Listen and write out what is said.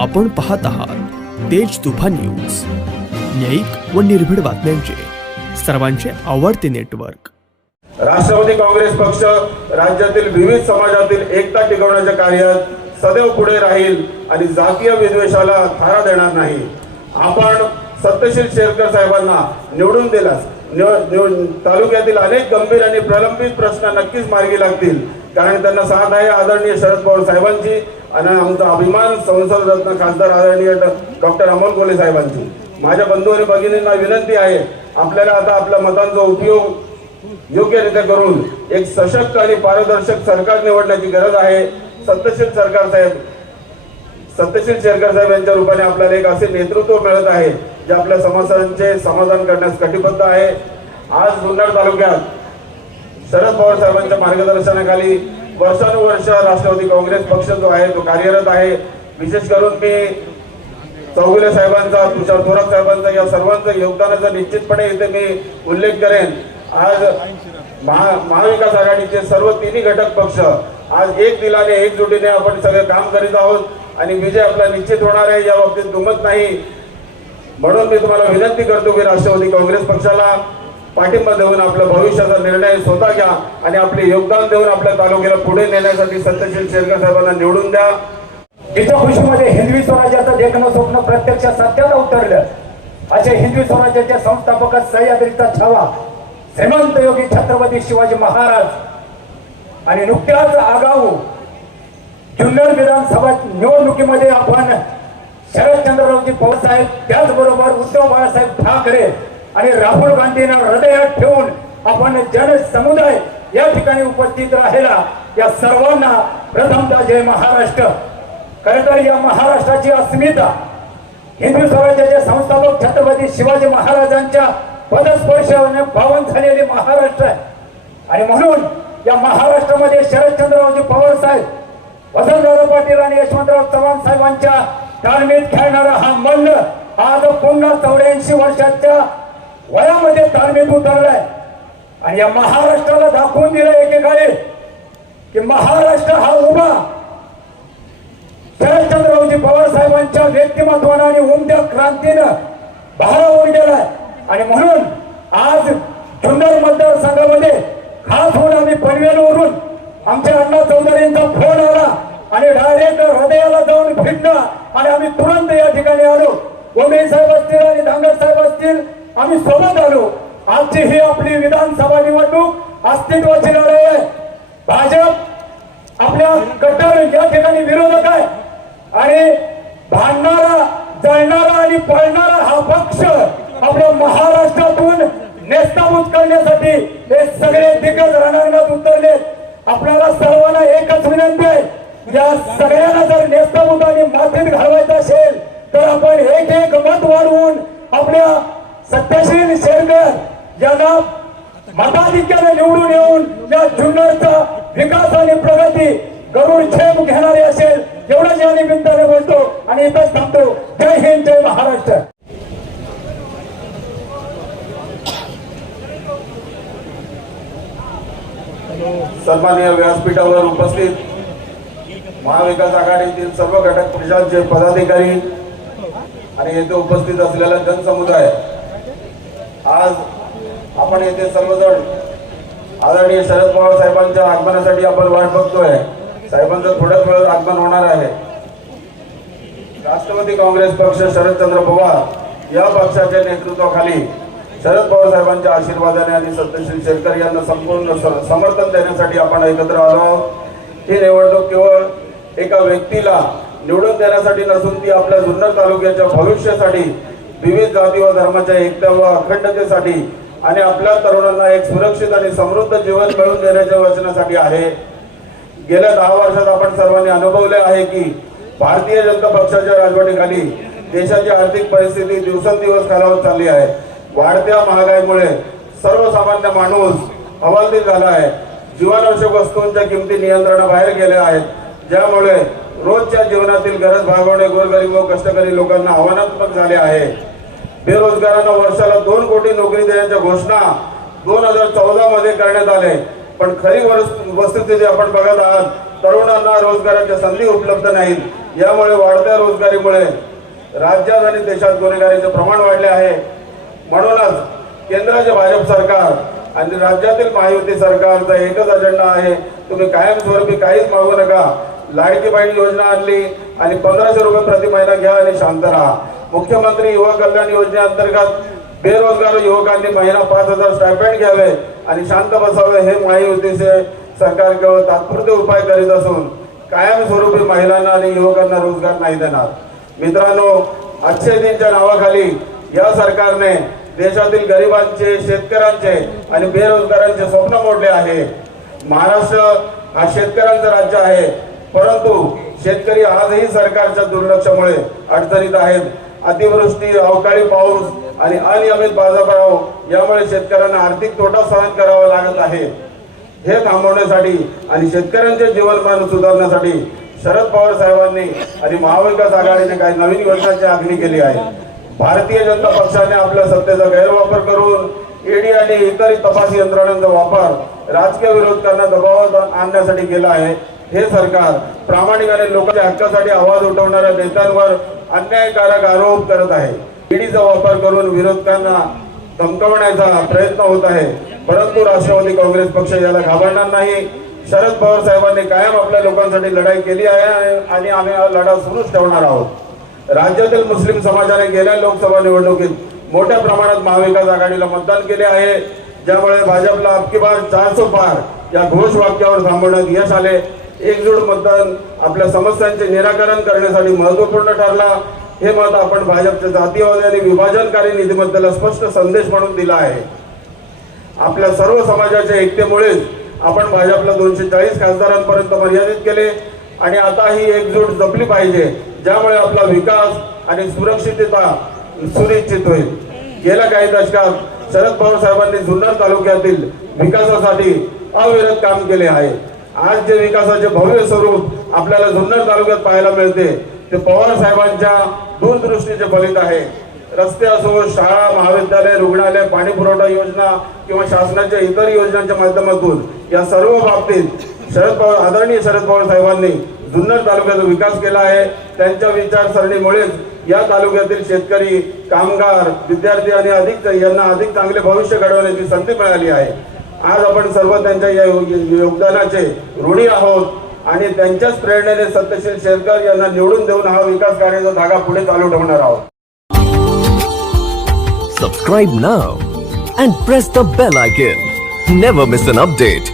आपण पाहत आहात तेज तुफा न्यूज. न्यायिक व निर्भीड बातम्यांचे. सर्वांचे आवडते नेटवर्क. राष्ट्रवादी काँग्रेस पक्ष राज्यातील विविध समाजातील एकता टिकवण्याच्या कार्यात सदैव पुढे राहील आणि जातीय विद्वेषाला थारा देणार नाही. आपण सत्यशील शेरकर साहेबांना निवडून दिलास तालुक्यातील अनेक गंभीर आणि प्रलंबित प्रश्न नक्कीच मार्गी लागतील. कारण त्यांना साथ आहे आदरणीय शरद पवार साहेबांची. आणि आमचा अभिमान संसद रत्न खासदार आदरणीय डॉक्टर अमोल कोले साहेबांची. माझ्या बंधू आणि भगिनींना विनंती आहे आपल्याला आता आपल्या मतांचा उपयोग योग्यरित्या करून एक सशक्त आणि पारदर्शक सरकार निवडण्याची गरज आहे. सत्यशील सरकार साहेब सत्यशील शेरकर साहेब यांच्या रूपाने आपल्याला एक असे नेतृत्व मिळत आहे जे आपल्या समस्यांचे समाधान करण्यास कटिबद्ध आहे. आज जुन्नर तालुक्यात शरद पवार साहेबांच्या मार्गदर्शनाखाली वर्षानुवर्ष राष्ट्रवादी काँग्रेस पक्ष जो आहे तो कार्यरत आहे. विशेष करून मी चौगुले साहेबांचा तुषार थोरात साहेबांचा या सर्वांचं योगदानाचा निश्चितपणे इथे मी उल्लेख करेन आज महा महाविकास आघाडीचे सर्व तिन्ही घटक पक्ष आज एक दिलाने एकजुटीने आपण सगळे काम करीत आहोत आणि विजय आपला निश्चित होणार आहे या बाबतीत दुमत नाही. म्हणून मी तुम्हाला विनंती करतो की राष्ट्रवादी काँग्रेस पक्षाला पाठिंबा देऊन आपल्या भविष्याचा निर्णय स्वतः घ्या आणि आपले योगदान देऊन आपल्या तालुक्याला पुढे नेण्यासाठी सत्यशील शेरकर साहेबांना निवडून द्या. तिच्या खुशीमध्ये हिंदवी स्वराज्याचं देखणं स्वप्न प्रत्यक्ष सत्याला उतरलं. असे हिंदवी स्वराज्याच्या संस्थापक सह्याद्रीचा छावा श्रीमंत योगी छत्रपती शिवाजी महाराज आणि नुकत्याच आगाऊ जुन्नर विधानसभा निवडणुकीमध्ये आपण शरदचंद्ररावजी पवार साहेब त्याचबरोबर उद्धव बाळासाहेब ठाकरे आणि राहुल गांधींना हृदयात ठेवून आपण जनसमुदाय या ठिकाणी उपस्थित राहिला या सर्वांना प्रथमता जय महाराष्ट्र. खरं तर या महाराष्ट्राची अस्मिता हिंदू स्वराज्याचे संस्थापक छत्रपती शिवाजी महाराजांच्या पदस्पर्शाने पावन झालेले महाराष्ट्र आहे. आणि म्हणून या महाराष्ट्रामध्ये शरदचंद्ररावजी पवार साहेब वसंतराव पाटील आणि यशवंतराव चव्हाण साहेबांच्या तालमीत खेळणारा हा मल्ल आज पुन्हा चौऱ्याऐंशी वर्षाच्या वयामध्ये ताळमेत उतरलाय आणि या महाराष्ट्राला दाखवून दिलं एकेकाळी की महाराष्ट्र हा उभा. शरदचंद्ररावजी पवार साहेबांच्या व्यक्तिमत्वानं आणि उमद्या क्रांतीनं भारावर गेलाय. आणि म्हणून आज जुन्नर मतदारसंघामध्ये खास होऊन आम्ही पनवेलवरून आमच्या अण्णा चौधरींचा फोन आला आणि डायरेक्ट हृदयाला जाऊन फिरणं आणि आम्ही तुरंत या ठिकाणी आलो. गोमे साहेब असतील आणि धांगड साहेब असतील आम्ही सोबत आलो. आजची ही आपली विधानसभा निवडणूक अस्तित्वाची लढाई आहे. भाजप आपल्या कट्टर या ठिकाणी विरोधक आहे. आणि भांडणारा जळणारा आणि पळणारा हा पक्ष आपल्या महाराष्ट्रातून नेस्ताभूत करण्यासाठी हे सगळे दिग्गज रणांगणात उतरले आपल्याला सर्वांना एकच विनंती आहे या सगळ्यांना जर नेस्ताभूत आणि मातीत घालवायचं असेल तर आपण एक एक मत वाढवून आपल्या सत्यशील शेरकर यांना मताधिक्याने निवडून येऊन या जुन्नरचा विकास आणि प्रगती गरुड छेप घेणारे असेल एवढंच या निमित्ताने बोलतो आणि इथंच थांबतो. जय हिंद जय महाराष्ट्र. सन्माननीय व्यासपीठावर उपस्थित महाविकास आघाडीतील सर्व घटक पक्षांचे पदाधिकारी आणि येथे उपस्थित असलेला जनसमुदाय आज आपण येथे सर्वजण आदरणीय शरद पवार साहेबांच्या आगमनासाठी आपण वाट बघतोय. साहेबांचं थोड्याच वेळात आगमन होणार आहे. राष्ट्रवादी काँग्रेस पक्ष शरदचंद्र पवार या पक्षाच्या नेतृत्वाखाली शरद पवार साहेबांच्या आशीर्वादाने आणि सत्यशील शेरकर यांना संपूर्ण समर्थन देण्यासाठी आपण एकत्र आलो आहोत. ही निवडणूक केवळ एका व्यक्तीला निवडून देण्यासाठी नसून ती आपल्या जुन्नर तालुक्याच्या भविष्यासाठी विविध जाती व धर्माच्या एकता व अखंडतेसाठी आणि आपल्या तरुणांना एक सुरक्षित आणि समृद्ध जीवन मिळवून देण्याच्या वचनासाठी आहे. गेल्या दहा वर्षात आपण सर्वांनी अनुभवले आहे की भारतीय जनता पक्षाच्या राजवटीखाली देशाची आर्थिक परिस्थिती दिवसेंदिवस खालावत चालली आहे. वाढत्या महागाईमुळे सर्वसामान्य माणूस हवालदिल झाला आहे. जीवनावश्यक वस्तूंच्या किमती नियंत्रणाबाहेर गेल्या आहेत. ज्यामुळे रोजच्या जीवनातील गरज भागवणे गोरगरीब व कष्टकरी लोकांना आव्हानात्मक झाले आहे. बेरोजगारांना वर्षाला दोन कोटी नोकरी देण्याच्या घोषणा दोन हजार चौदा मध्ये करण्यात आले. पण खरी वस्तुस्थिती आपण बघत आहात तरुणांना रोजगाराच्या संधी उपलब्ध नाहीत. यामुळे वाढत्या रोजगारीमुळे राज्यात आणि देशात गुन्हेगारीचे प्रमाण वाढले आहे. म्हणूनच केंद्राचे भाजप सरकार आणि राज्यातील महायुती सरकारचा एकच अजेंडा आहे. तुम्ही कायमस्वरूपी काहीच मागू नका. लाडकी बहीण योजना आणली आणि पंधराशे रुपये प्रति महिना घ्या आणि शांत राहा. मुख्यमंत्री युवा कल्याण योजनेअंतर्गत बेरोजगार युवकांनी महिना पाच हजार स्टायपेंड घ्यावे आणि शांत बसावे हे माही महायुतीचे सरकार केवळ तात्पुरते उपाय करीत असून कायमस्वरूपी महिलांना आणि युवकांना रोजगार नाही देणार. मित्रांनो अच्छे दिनच्या नावाखाली या सरकारने देशातील गरिबांचे शेतकऱ्यांचे आणि बेरोजगारांचे स्वप्न मोडले आहे. महाराष्ट्र हा शेतकऱ्यांचं राज्य आहे. परंतु शेतकरी आजही सरकारच्या दुर्लक्षामुळे अडचणीत आहेत. अतिवृष्टी अवकाळी पाऊस आणि अनियमित बाजारभाव यामुळे शेतकऱ्यांना आर्थिक तोटा सहन करावा लागत आहे. हे थांबवण्यासाठी आणि शेतकऱ्यांचे जीवनमान सुधारण्यासाठी शरद पवार साहेबांनी आणि महाविकास आघाडीने काही नवीन योजनांची आखणी केली आहे. भारतीय जनता पक्षाने आपल्या सत्तेचा गैरवापर करून ईडी आणि इतर तपास यंत्रणांचा वापर राजकीय विरोधकांना दबावात आणण्यासाठी केला आहे. हे सरकार प्रामाणिकाने लोकांच्या हक्कासाठी आवाज उठवणाऱ्या नेत्यांवर अन्यायकारक आरोप करत आहे. ईडीचा वापर करून विरोधकांना धमकवण्याचा प्रयत्न होत आहे. परंतु राष्ट्रवादी काँग्रेस पक्ष याला घाबरणार नाही. शरद पवार साहेबांनी कायम आपल्या लोकांसाठी लढाई केली आहे आणि आम्ही हा लढा सुरूच ठेवणार आहोत. राज्यातील मुस्लिम समाजाने गेल्या लोकसभा निवडणुकीत मोठ्या प्रमाणात महाविकास आघाडीला मतदान केले आहे. ज्यामुळे भाजपला अबकी बार चारसो पार या घोषवाक्यावर थांबवण्यात यश आले. एकजूट मतदान आपल्या समस्यांचे निराकरण करण्यासाठी महत्त्वपूर्ण ठरला. हे मत आपण भाजपच्या जातीयवादी आणि विभाजनकारी नीतीबद्दल स्पष्ट संदेश म्हणून दिला आहे. आपल्या सर्व समाजाच्या एकतेमुळेच आपण भाजपला दोनशे चाळीस खासदारांपर्यंत मर्यादित केले आणि आता ही एकजूट जपली पाहिजे ज्यामुळे आपला विकास आणि सुरक्षितता सुनिश्चित होईल. गेल्या काही दशकात शरद पवार साहेबांनी जुन्नर तालुक्यातील विकासासाठी अविरत काम केले आहे. आज जे विकासाचे भव्य स्वरूप आपल्याला जुन्नर तालुक्यात पाहायला मिळते ते पवार साहेबांच्या दूरदृष्टीचे फलित आहे. रस्ते असो शाळा महाविद्यालय रुग्णालय पाणी पुरवठा योजना किंवा शासनाच्या इतर योजनांच्या माध्यमातून या सर्व बाबतीत शरद पवार आदरणीय शरद पवार साहेबांनी जुन्नर तालुक्याचा विकास केला आहे. त्यांच्या विचारसरणीमुळेच या तालुक्यातील शेतकरी कामगार विद्यार्थी आणि अधिक यांना अधिक चांगले भविष्य घडवण्याची संधी मिळाली आहे. आज आपण सर्व त्यांच्या या योगदानाचे ऋणी आहोत आणि त्यांच्याच प्रेरणेने सत्यशील शेरकर यांना निवडून देऊन हा विकास कार्याचा धागा पुढे चालू ठेवणार आहोत. Subscribe now and press the bell icon never miss an update